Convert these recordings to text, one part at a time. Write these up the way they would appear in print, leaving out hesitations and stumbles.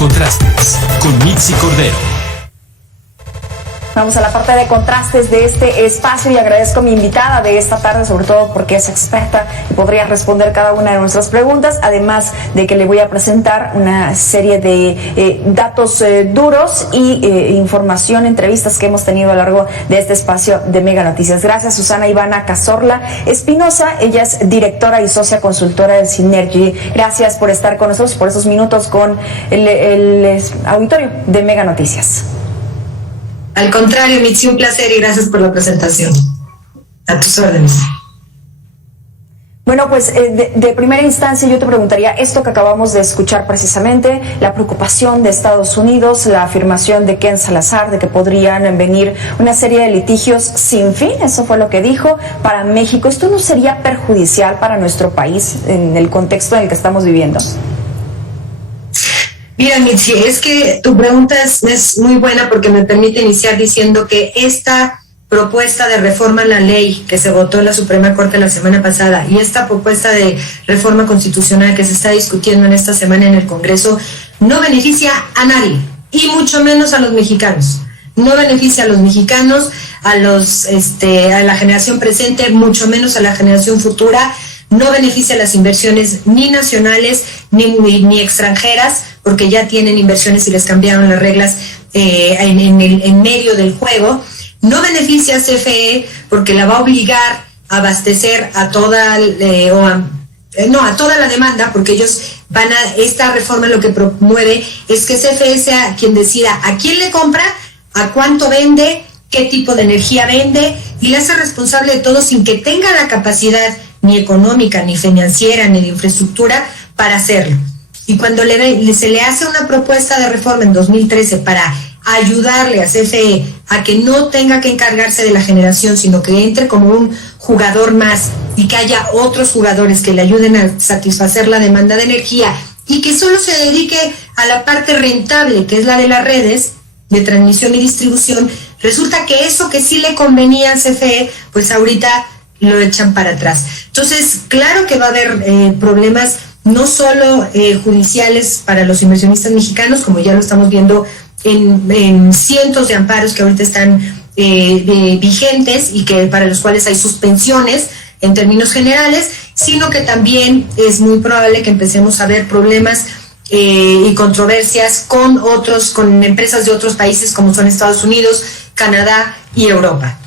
Contrastes con Mitzi Cordero. Vamos a la parte de contrastes de este espacio y agradezco a mi invitada de esta tarde, sobre todo porque es experta y podría responder cada una de nuestras preguntas, además de que le voy a presentar una serie de datos duros y información, entrevistas que hemos tenido a lo largo de este espacio de Mega Noticias. Gracias, Susana Ivana Cazorla Espinosa. Ella es directora y socia consultora de Synergy. Gracias por estar con nosotros, por esos minutos con el auditorio de Mega Noticias. Al contrario, Mitzi, un placer y gracias por la presentación. A tus órdenes. Bueno, pues de primera instancia yo te preguntaría esto que acabamos de escuchar precisamente, la preocupación de Estados Unidos, la afirmación de Ken Salazar de que podrían venir una serie de litigios sin fin, eso fue lo que dijo, para México. ¿Esto no sería perjudicial para nuestro país en el contexto en el que estamos viviendo? Mira, Mitzi, es que tu pregunta es muy buena porque me permite iniciar diciendo que esta propuesta de reforma a la ley que se votó en la Suprema Corte la semana pasada y esta propuesta de reforma constitucional que se está discutiendo en esta semana en el Congreso no beneficia a nadie y mucho menos a los mexicanos. No beneficia a los mexicanos, a la generación presente, mucho menos a la generación futura. No beneficia a las inversiones ni nacionales ni extranjeras, porque ya tienen inversiones y les cambiaron las reglas en medio del juego. No beneficia a CFE porque la va a obligar a abastecer a toda la demanda, porque ellos esta reforma lo que promueve es que CFE sea quien decida a quién le compra, a cuánto vende, qué tipo de energía vende, y le hace responsable de todo sin que tenga la capacidad ni económica, ni financiera, ni de infraestructura para hacerlo. Y cuando se le hace una propuesta de reforma en 2013 para ayudarle a CFE a que no tenga que encargarse de la generación, sino que entre como un jugador más y que haya otros jugadores que le ayuden a satisfacer la demanda de energía y que solo se dedique a la parte rentable, que es la de las redes de transmisión y distribución, resulta que eso que sí le convenía a CFE, pues ahorita lo echan para atrás. Entonces, claro que va a haber problemas no solo judiciales para los inversionistas mexicanos, como ya lo estamos viendo en cientos de amparos que ahorita están vigentes y que para los cuales hay suspensiones en términos generales, sino que también es muy probable que empecemos a ver problemas y controversias con empresas de otros países como son Estados Unidos, Canadá y Europa.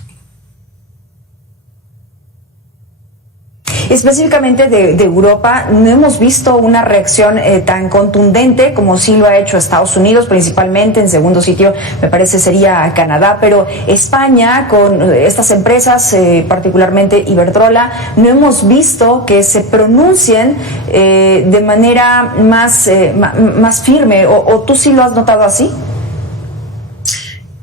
Específicamente de Europa, no hemos visto una reacción tan contundente como sí lo ha hecho Estados Unidos, principalmente. En segundo sitio me parece sería Canadá, pero España con estas empresas, particularmente Iberdrola, no hemos visto que se pronuncien de manera más firme, o tú sí lo has notado así.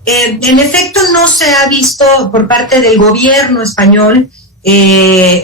En efecto, no se ha visto por parte del gobierno español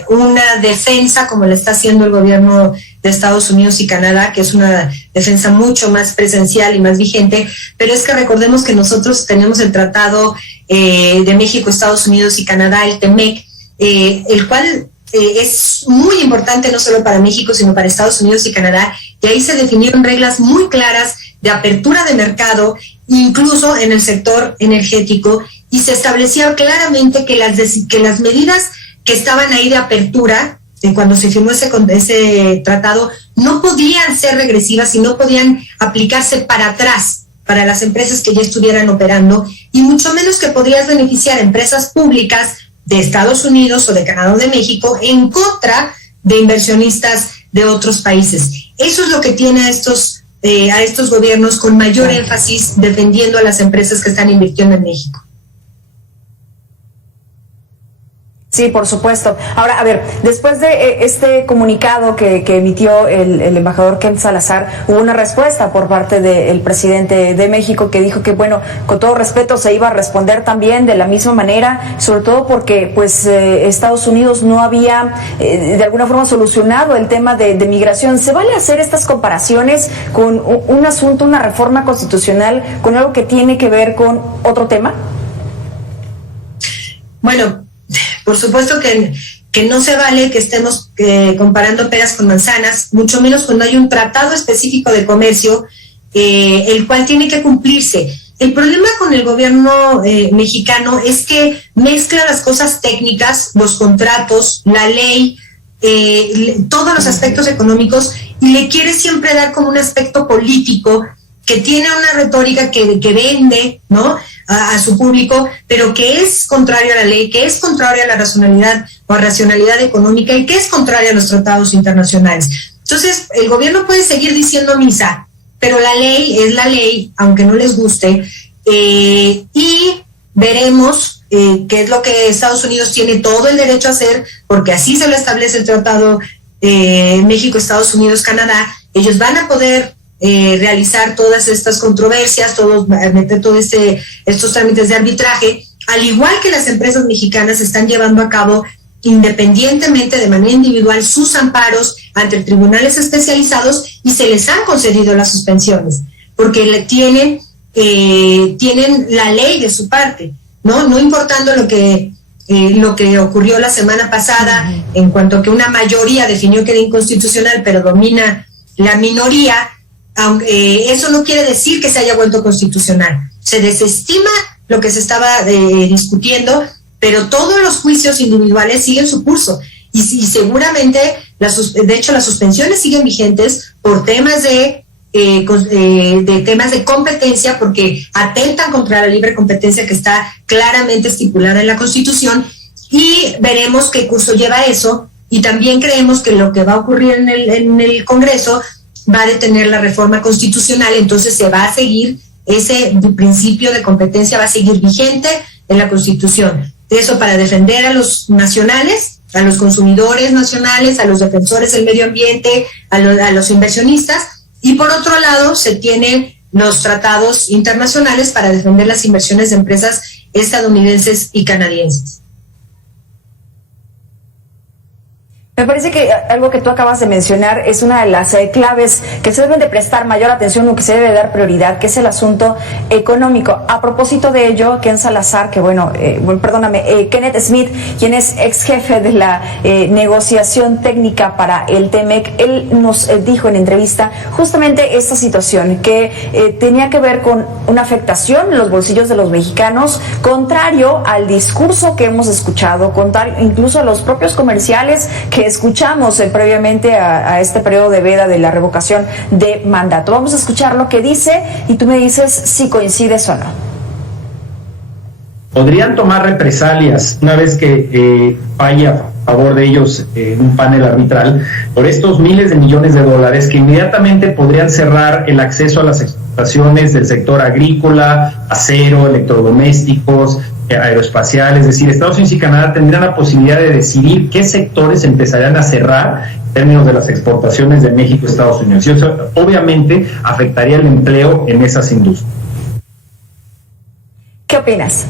una defensa como la está haciendo el gobierno de Estados Unidos y Canadá, que es una defensa mucho más presencial y más vigente, pero es que recordemos que nosotros tenemos el Tratado de México, Estados Unidos y Canadá, el TEMEC, el cual es muy importante no solo para México, sino para Estados Unidos y Canadá, y ahí se definieron reglas muy claras de apertura de mercado, incluso en el sector energético, y se establecía claramente que las medidas que estaban ahí de apertura, cuando se firmó ese tratado, no podían ser regresivas y no podían aplicarse para atrás para las empresas que ya estuvieran operando, y mucho menos que podrías beneficiar a empresas públicas de Estados Unidos o de Canadá o de México en contra de inversionistas de otros países. Eso es lo que tiene a estos gobiernos con mayor énfasis defendiendo a las empresas que están invirtiendo en México. Sí, por supuesto. Ahora, a ver, después de este comunicado que emitió el embajador Ken Salazar, hubo una respuesta por parte del presidente de México que dijo que, bueno, con todo respeto se iba a responder también de la misma manera, sobre todo porque pues Estados Unidos no había de alguna forma solucionado el tema de migración. ¿Se vale hacer estas comparaciones con un asunto, una reforma constitucional, con algo que tiene que ver con otro tema? Bueno, por supuesto que no se vale que estemos comparando peras con manzanas, mucho menos cuando hay un tratado específico de comercio el cual tiene que cumplirse. El problema con el gobierno mexicano es que mezcla las cosas técnicas, los contratos, la ley, todos los aspectos económicos, y le quiere siempre dar como un aspecto político que tiene una retórica que vende, ¿no?, a su público, pero que es contrario a la ley, que es contrario a la racionalidad o a racionalidad económica y que es contrario a los tratados internacionales. Entonces, el gobierno puede seguir diciendo misa, pero la ley es la ley, aunque no les guste, y veremos qué es lo que Estados Unidos tiene todo el derecho a hacer, porque así se lo establece el Tratado México, Estados Unidos, Canadá. Ellos van a poder realizar todas estas controversias, meter todos estos trámites de arbitraje, al igual que las empresas mexicanas están llevando a cabo independientemente, de manera individual, sus amparos ante tribunales especializados, y se les han concedido las suspensiones, porque tienen la ley de su parte, no importando lo que ocurrió la semana pasada, en cuanto a que una mayoría definió que era inconstitucional, pero domina la minoría. Aunque eso no quiere decir que se haya vuelto constitucional. Se desestima lo que se estaba discutiendo, pero todos los juicios individuales siguen su curso. Y seguramente, de hecho, las suspensiones siguen vigentes por temas de temas de competencia, porque atentan contra la libre competencia que está claramente estipulada en la Constitución, y veremos qué curso lleva eso. Y también creemos que lo que va a ocurrir en el Congreso va a detener la reforma constitucional, entonces se va a seguir, ese principio de competencia va a seguir vigente en la Constitución. Eso para defender a los nacionales, a los consumidores nacionales, a los defensores del medio ambiente, a los inversionistas, y por otro lado se tienen los tratados internacionales para defender las inversiones de empresas estadounidenses y canadienses. Me parece que algo que tú acabas de mencionar es una de las claves que se deben de prestar mayor atención o que se debe dar prioridad, que es el asunto económico. A propósito de ello, Ken Salazar, Kenneth Smith, quien es ex jefe de la negociación técnica para el TEMEC, él nos dijo en entrevista justamente esta situación, que tenía que ver con una afectación en los bolsillos de los mexicanos, contrario al discurso que hemos escuchado, contrario incluso a los propios comerciales que escuchamos previamente a este periodo de veda de la revocación de mandato. Vamos a escuchar lo que dice y tú me dices si coincides o no. Podrían tomar represalias una vez que falle a favor de ellos en un panel arbitral por estos miles de millones de dólares, que inmediatamente podrían cerrar el acceso a las exportaciones del sector agrícola, acero, electrodomésticos, aeroespacial. Es decir, Estados Unidos y Canadá tendrían la posibilidad de decidir qué sectores empezarían a cerrar en términos de las exportaciones de México a Estados Unidos, y eso obviamente afectaría el empleo en esas industrias. ¿Qué opinas?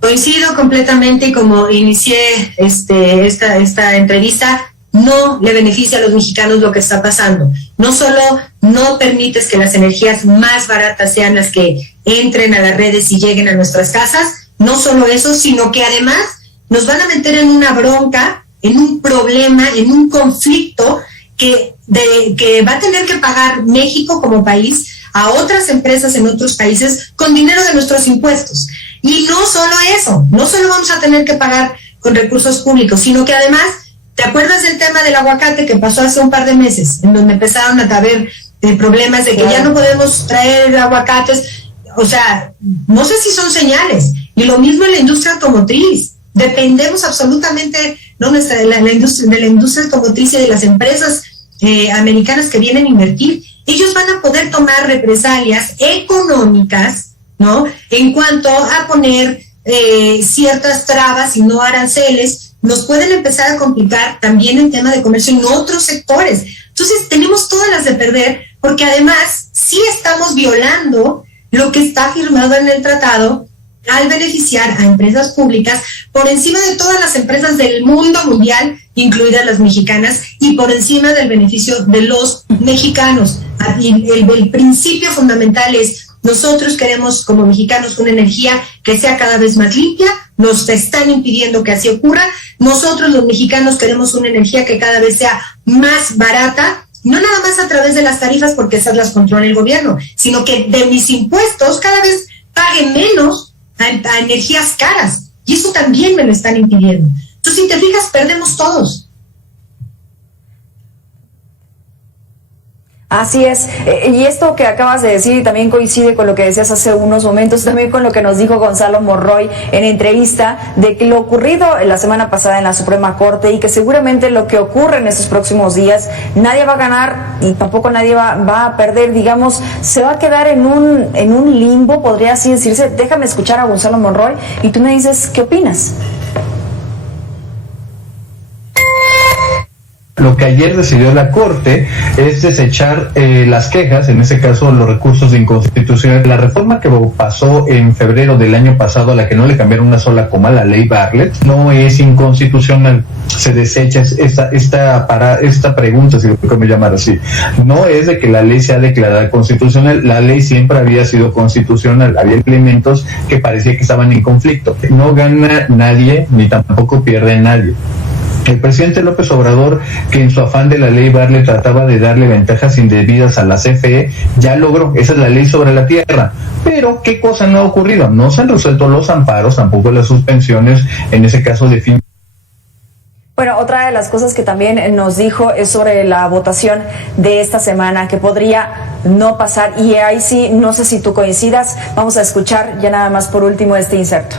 Coincido completamente, como inicié esta entrevista. No le beneficia a los mexicanos lo que está pasando. No solo no permites que las energías más baratas sean las que entren a las redes y lleguen a nuestras casas, no solo eso, sino que además nos van a meter en una bronca, en un problema, en un conflicto que va a tener que pagar México como país a otras empresas en otros países con dinero de nuestros impuestos. Y no solo eso, no solo vamos a tener que pagar con recursos públicos, sino que además, ¿te acuerdas del tema del aguacate que pasó hace un par de meses, en donde empezaron a haber problemas de que ya no podemos traer aguacates? O sea, no sé si son señales. Y lo mismo en la industria automotriz. Dependemos absolutamente, ¿no?, de la industria automotriz y de las empresas americanas que vienen a invertir. Ellos van a poder tomar represalias económicas, ¿no?, en cuanto a poner ciertas trabas y no aranceles. Nos pueden empezar a complicar también el tema de comercio en otros sectores. Entonces tenemos todas las de perder, porque además sí estamos violando lo que está firmado en el tratado al beneficiar a empresas públicas por encima de todas las empresas del mundo mundial, incluidas las mexicanas, y por encima del beneficio de los mexicanos. El principio fundamental es: nosotros queremos como mexicanos una energía que sea cada vez más limpia, nos están impidiendo que así ocurra. Nosotros los mexicanos queremos una energía que cada vez sea más barata, no nada más a través de las tarifas, porque esas las controla el gobierno, sino que de mis impuestos cada vez pague menos a energías caras, y eso también me lo están impidiendo. Entonces, si te fijas, perdemos todos. Así es, y esto que acabas de decir también coincide con lo que decías hace unos momentos, también con lo que nos dijo Gonzalo Monroy en entrevista, de que lo ocurrido la semana pasada en la Suprema Corte y que seguramente lo que ocurre en estos próximos días, nadie va a ganar y tampoco nadie va a perder, digamos, se va a quedar en un limbo, podría así decirse. Déjame escuchar a Gonzalo Monroy y tú me dices, ¿qué opinas? Lo que ayer decidió la Corte es desechar las quejas, en ese caso los recursos de inconstitucionalidad. La reforma que pasó en febrero del año pasado, a la que no le cambiaron una sola coma, la ley Bartlett, no es inconstitucional. Se desecha esta pregunta, si lo puedo llamar así. No es de que la ley sea declarada constitucional, la ley siempre había sido constitucional, había elementos que parecía que estaban en conflicto. No gana nadie, ni tampoco pierde nadie. El presidente López Obrador, que en su afán de la ley Bartlett trataba de darle ventajas indebidas a la CFE, ya logró, esa es la ley sobre la tierra. Pero, ¿qué cosa no ha ocurrido? No se han resuelto los amparos, tampoco las suspensiones, en ese caso de fin. Bueno, otra de las cosas que también nos dijo es sobre la votación de esta semana, que podría no pasar, y ahí sí, no sé si tú coincidas, vamos a escuchar ya nada más por último este inserto.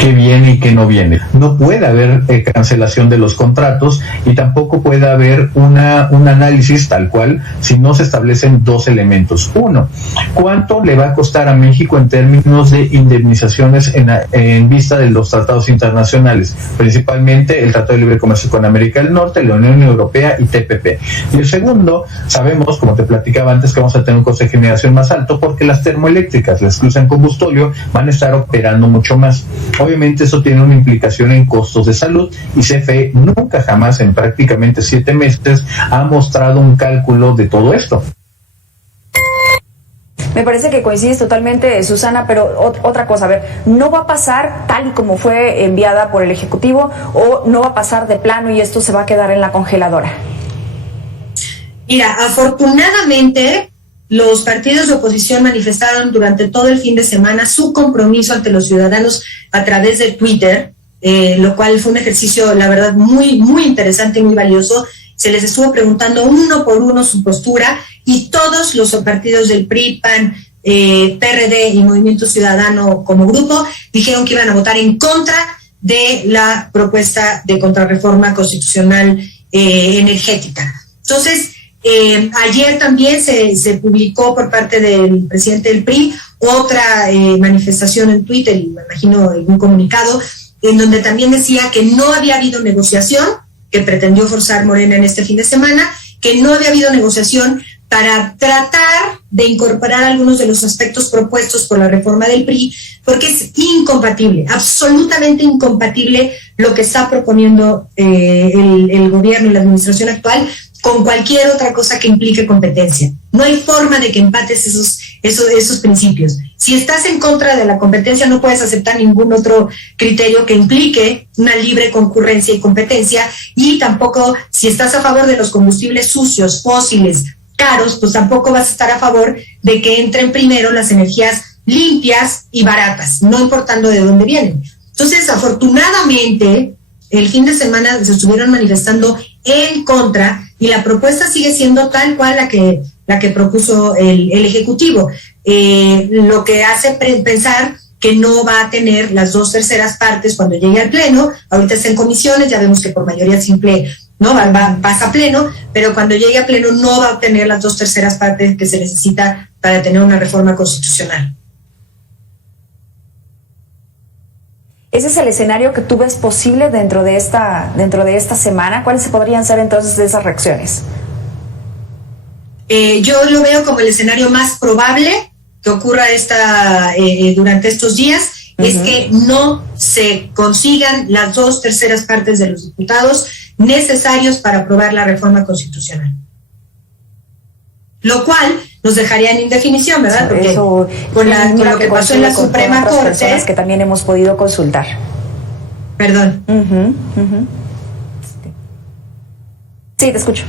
¿Qué viene y qué no viene? No puede haber cancelación de los contratos y tampoco puede haber un análisis tal cual si no se establecen dos elementos. Uno, ¿cuánto le va a costar a México en términos de indemnizaciones en vista de los tratados internacionales? Principalmente el Tratado de Libre Comercio con América del Norte, la Unión Europea y TPP. Y el segundo, sabemos, como te platicaba antes, que vamos a tener un coste de generación más alto porque las termoeléctricas, las que usan combustible, van a estar operando mucho más. Obviamente eso tiene una implicación en costos de salud y CFE nunca jamás en prácticamente 7 meses ha mostrado un cálculo de todo esto. Me parece que coincides totalmente, Susana, pero otra cosa, a ver, ¿no va a pasar tal y como fue enviada por el Ejecutivo o no va a pasar de plano y esto se va a quedar en la congeladora? Mira, afortunadamente los partidos de oposición manifestaron durante todo el fin de semana su compromiso ante los ciudadanos a través de Twitter, lo cual fue un ejercicio, la verdad, muy, muy interesante y muy valioso. Se les estuvo preguntando uno por uno su postura y todos los partidos del PRI, PAN, PRD y Movimiento Ciudadano como grupo dijeron que iban a votar en contra de la propuesta de contrarreforma constitucional energética. Entonces, ayer también se publicó por parte del presidente del PRI otra manifestación en Twitter, y me imagino un comunicado, en donde también decía que no había habido negociación, que pretendió forzar Morena en este fin de semana, que no había habido negociación para tratar de incorporar algunos de los aspectos propuestos por la reforma del PRI, porque es incompatible, absolutamente incompatible lo que está proponiendo el gobierno y la administración actual con cualquier otra cosa que implique competencia. No hay forma de que empates esos principios. Si estás en contra de la competencia, no puedes aceptar ningún otro criterio que implique una libre concurrencia y competencia, y tampoco, si estás a favor de los combustibles sucios, fósiles, caros, pues tampoco vas a estar a favor de que entren primero las energías limpias y baratas, no importando de dónde vienen. Entonces, afortunadamente, el fin de semana se estuvieron manifestando en contra y la propuesta sigue siendo tal cual la que propuso el Ejecutivo, lo que hace pensar que no va a tener las 2/3 partes cuando llegue al Pleno. Ahorita está en comisiones, ya vemos que por mayoría simple no pasa a Pleno, pero cuando llegue a Pleno no va a obtener las 2/3 partes que se necesita para tener una reforma constitucional. ¿Ese es el escenario que tú ves posible dentro de esta semana? ¿Cuáles podrían ser entonces de esas reacciones? Yo lo veo como el escenario más probable que ocurra durante estos días, es que no se consigan las 2/3 partes de los diputados necesarios para aprobar la reforma constitucional. Lo cual nos dejaría en indefinición, ¿verdad? Porque eso, con lo que pasó en la Suprema Corte, que también hemos podido consultar. Perdón. Sí, te escucho.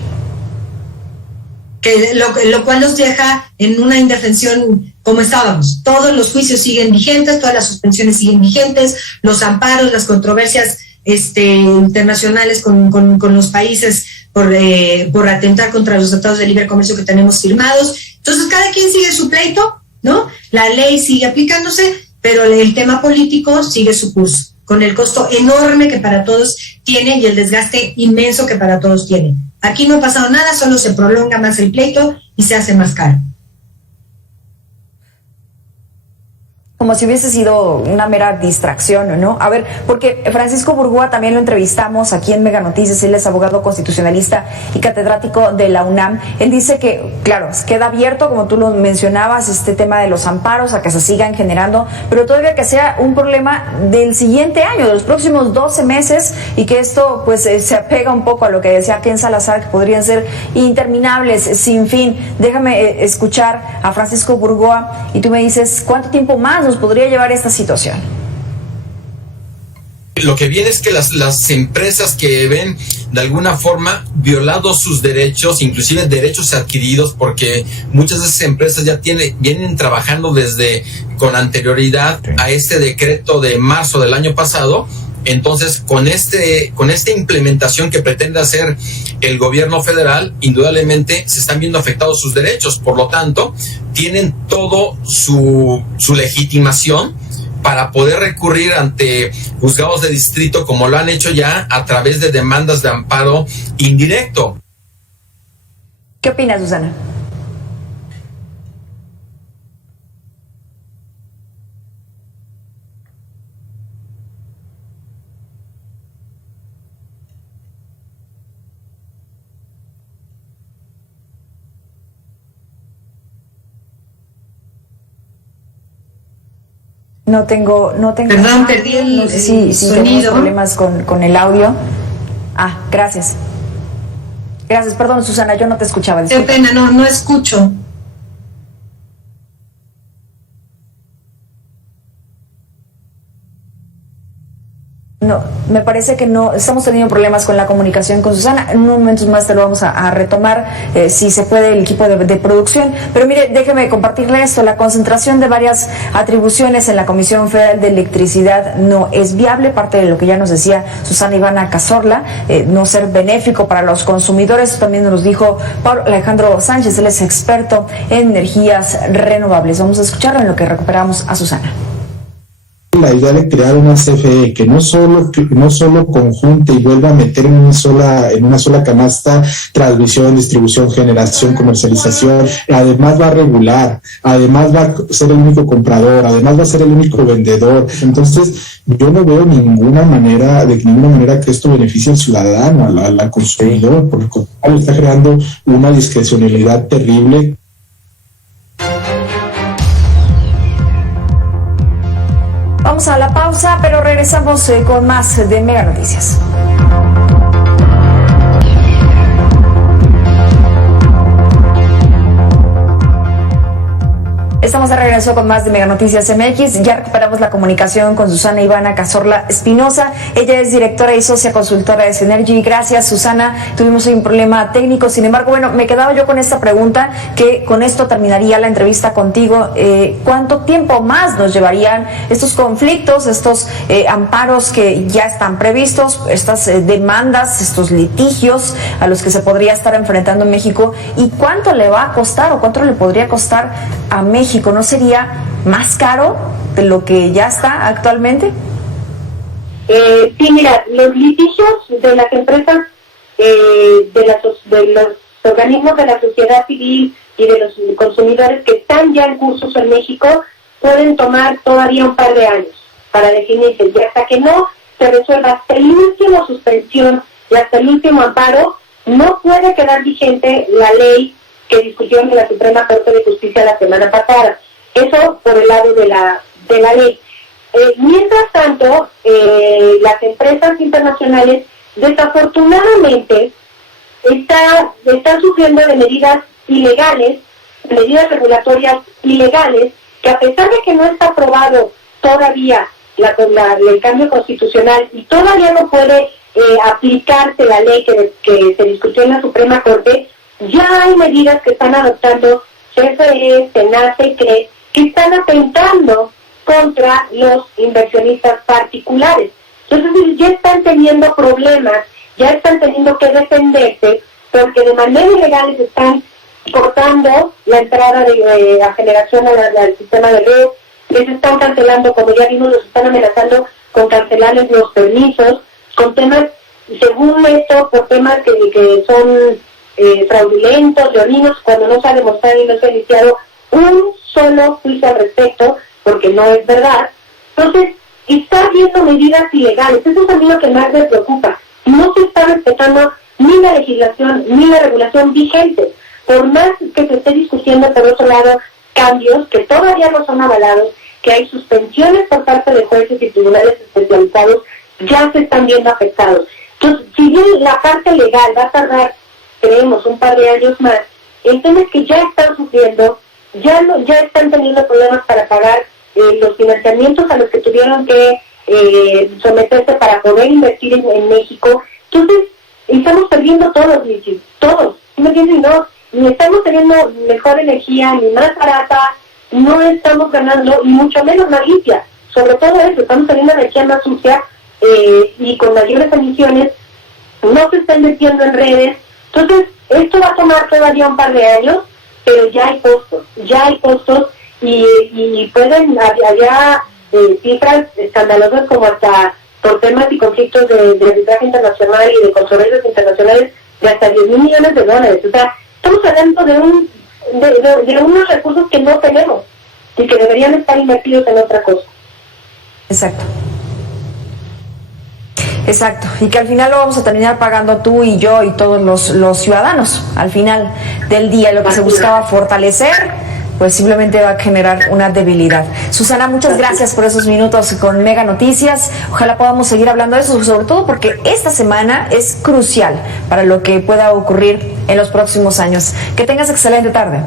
Lo cual nos deja en una indefensión como estábamos. Todos los juicios siguen vigentes, todas las suspensiones siguen vigentes, los amparos, las controversias internacionales con los países por atentar contra los tratados de libre comercio que tenemos firmados. Entonces cada quien sigue su pleito, ¿no? La ley sigue aplicándose, pero el tema político sigue su curso, con el costo enorme que para todos tiene y el desgaste inmenso que para todos tiene. Aquí no ha pasado nada, solo se prolonga más el pleito y se hace más caro. Como si hubiese sido una mera distracción, ¿no? A ver, porque Francisco Burgoa también lo entrevistamos aquí en Mega Noticias. Él es abogado constitucionalista y catedrático de la UNAM. Él dice que, claro, queda abierto, como tú lo mencionabas, este tema de los amparos a que se sigan generando, pero todavía que sea un problema del siguiente año, de los próximos 12 meses, y que esto pues se apega un poco a lo que decía Ken Salazar, que podrían ser interminables, sin fin. Déjame escuchar a Francisco Burgoa y tú me dices, ¿cuánto tiempo más nos podría llevar esta situación? Lo que viene es que las empresas que ven de alguna forma violados sus derechos, inclusive derechos adquiridos, porque muchas de esas empresas ya vienen trabajando con anterioridad a este decreto de marzo del año pasado. Entonces, con esta implementación que pretende hacer el gobierno federal, indudablemente se están viendo afectados sus derechos. Por lo tanto, tienen todo su legitimación para poder recurrir ante juzgados de distrito, como lo han hecho ya a través de demandas de amparo indirecto. ¿Qué opinas, Susana? No tengo. Perdón, perdí el sí, sonido. Tenemos problemas con el audio. Gracias. Gracias, perdón, Susana, yo no te escuchaba. Qué pena, no escucho. No, me parece que no, estamos teniendo problemas con la comunicación con Susana. En unos momentos más te lo vamos a retomar, si se puede, el equipo de producción. Pero mire, déjeme compartirle esto. La concentración de varias atribuciones en la Comisión Federal de Electricidad no es viable, parte de lo que ya nos decía Susana Ivana Cazorla, no ser benéfico para los consumidores. También nos dijo Pablo Alejandro Sánchez, él es experto en energías renovables. Vamos a escucharlo en lo que recuperamos a Susana. La idea de crear una CFE que no solo conjunte y vuelva a meter en una sola canasta transmisión, distribución, generación, comercialización, además va a regular, además va a ser el único comprador, además va a ser el único vendedor. Entonces, yo no veo de ninguna manera que esto beneficie al ciudadano, al consumidor, porque está creando una discrecionalidad terrible. Vamos a la pausa, pero regresamos con más de Mega Noticias. Estamos de regreso con más de Mega Noticias MX. Ya recuperamos la comunicación con Susana Ivana Cazorla Espinosa. Ella es directora y socia consultora de Synergy. Gracias, Susana. Tuvimos un problema técnico. Sin embargo, bueno, me quedaba yo con esta pregunta, que con esto terminaría la entrevista contigo. ¿Cuánto tiempo más nos llevarían estos conflictos, estos amparos que ya están previstos, estas demandas, estos litigios a los que se podría estar enfrentando México? ¿Y cuánto le va a costar o cuánto le podría costar a México? ¿No sería más caro de lo que ya está actualmente? Sí, mira, los litigios de las empresas, de los organismos de la sociedad civil y de los consumidores que están ya en curso en México pueden tomar todavía un par de años para definirse, y hasta que no se resuelva hasta el último suspensión y hasta el último amparo, no puede quedar vigente la ley que discutieron en la Suprema Corte de Justicia la semana pasada. Eso por el lado de la ley. Mientras tanto, las empresas internacionales desafortunadamente están sufriendo de medidas ilegales, medidas regulatorias ilegales, que a pesar de que no está aprobado todavía el cambio constitucional y todavía no puede aplicarse la ley que se discutió en la Suprema Corte, ya hay medidas que están adoptando CFE, SENACE y CRE, que están atentando contra los inversionistas particulares. Entonces ya están teniendo problemas, ya están teniendo que defenderse, porque de manera ilegal les están cortando la entrada de la generación al sistema de red, les están cancelando, como ya vimos, los están amenazando con cancelarles los permisos, con temas, según esto, por temas que son fraudulentos, leoninos, cuando no se ha demostrado y no se ha iniciado un solo juicio al respecto, porque no es verdad. Entonces, está habiendo medidas ilegales, eso es a mí lo que más me preocupa. No se está respetando ni la legislación ni la regulación vigente, por más que se esté discutiendo por otro lado cambios que todavía no son avalados, que hay suspensiones por parte de jueces y tribunales especializados, ya se están viendo afectados. Entonces, si bien la parte legal va a tardar, creemos, un par de años más, el tema es que ya están sufriendo, ya están teniendo problemas para pagar los financiamientos a los que tuvieron que someterse para poder invertir en México. Entonces, estamos perdiendo todos, Lichi, todos. ¿Me entiendes? No, ni estamos teniendo mejor energía, ni más barata, no estamos ganando, y mucho menos más limpia. Sobre todo eso, estamos teniendo energía más sucia y con mayores emisiones, no se está invirtiendo en redes. Entonces, esto va a tomar todavía un par de años, pero ya hay costos, y pueden, había cifras escandalosas como hasta por temas y conflictos de arbitraje internacional y de controversias internacionales de hasta $10,000 millones. O sea, estamos hablando de unos recursos que no tenemos y que deberían estar invertidos en otra cosa. Exacto, y que al final lo vamos a terminar pagando tú y yo y todos los ciudadanos. Al final del día, lo que se buscaba fortalecer, pues simplemente va a generar una debilidad. Susana, muchas gracias por esos minutos con Mega Noticias. Ojalá podamos seguir hablando de eso, sobre todo porque esta semana es crucial para lo que pueda ocurrir en los próximos años. Que tengas excelente tarde.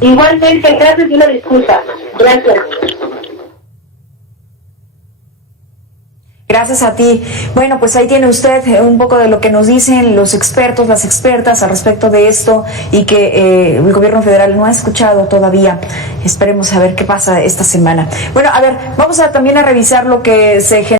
Igualmente, gracias y una disculpa. Gracias. Gracias a ti. Bueno, pues ahí tiene usted un poco de lo que nos dicen los expertos, las expertas al respecto de esto, y que el gobierno federal no ha escuchado todavía. Esperemos a ver qué pasa esta semana. Bueno, a ver, vamos también a revisar lo que se genera.